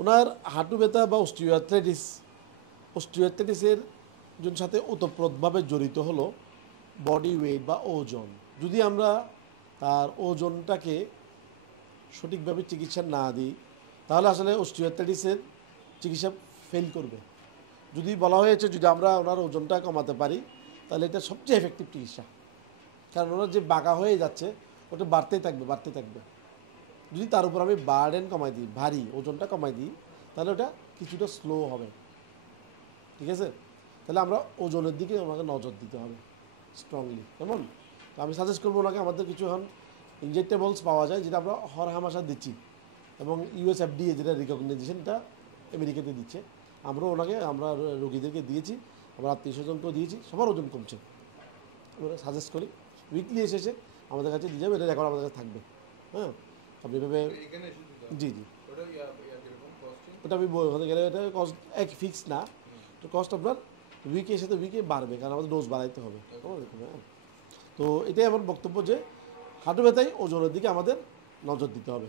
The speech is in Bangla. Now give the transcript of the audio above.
ওনার হাঁটু ব্যথা বা অস্টিওআর্থ্রাইটিসের সাথে ওতপ্রোতভাবে জড়িত হলো বডি ওয়েট বা ওজন। যদি আমরা তার ওজনটাকে সঠিকভাবে চিকিৎসা না দিই তাহলে আসলে অস্টিওআর্থ্রাইটিসের চিকিৎসা ফেল করবে। যদি বলা হয়েছে যদি আমরা ওনার ওজনটা কমাতে পারি তাহলে এটা সবচেয়ে এফেক্টিভ চিকিৎসা, কারণ ওনার যে বাঁকা হয়ে যাচ্ছে ওটা বাড়তেই থাকবে। যদি তার উপর আমি বার্ডেন কমাই দিই, ভারী ওজনটা কমাই দিই, তাহলে ওটা কিছুটা স্লো হবে। ঠিক আছে, তাহলে আমরা ওজনের দিকে ওনাকে নজর দিতে হবে স্ট্রংলি। কেমন? তো আমি সাজেস্ট করবো ওনাকে, আমাদের কিছু এখন ইনজেক্টেবলস পাওয়া যায় যেটা আমরা হরহামেশা দিচ্ছি, এবং ইউএসএফডিএ যেটা রিকগনাইজেশনটা আমেরিকাতে দিচ্ছে, আমরা রোগীদেরকে দিয়েছি, আমরা আত্মীয় স্বজনকেও দিয়েছি, সবার ওজন কমছে। আমরা সাজেস্ট করি উইকলি এসে আমাদের কাছে দিয়ে যাবে, এটা রেকর্ড আমাদের কাছে থাকবে। হ্যাঁ, আপনি এভাবে জি ওটা আমি ওখানে গেলে এটা কস্ট এক ফিক্স না, তো কস্ট আপনার উইকের সাথে উইকে বাড়বে, কারণ আমাদের ডোজ বাড়াইতে হবে। হ্যাঁ, তো এটাই আমার বক্তব্য যে হাঁটু ব্যথায় ওজনের দিকে আমাদের নজর দিতে হবে।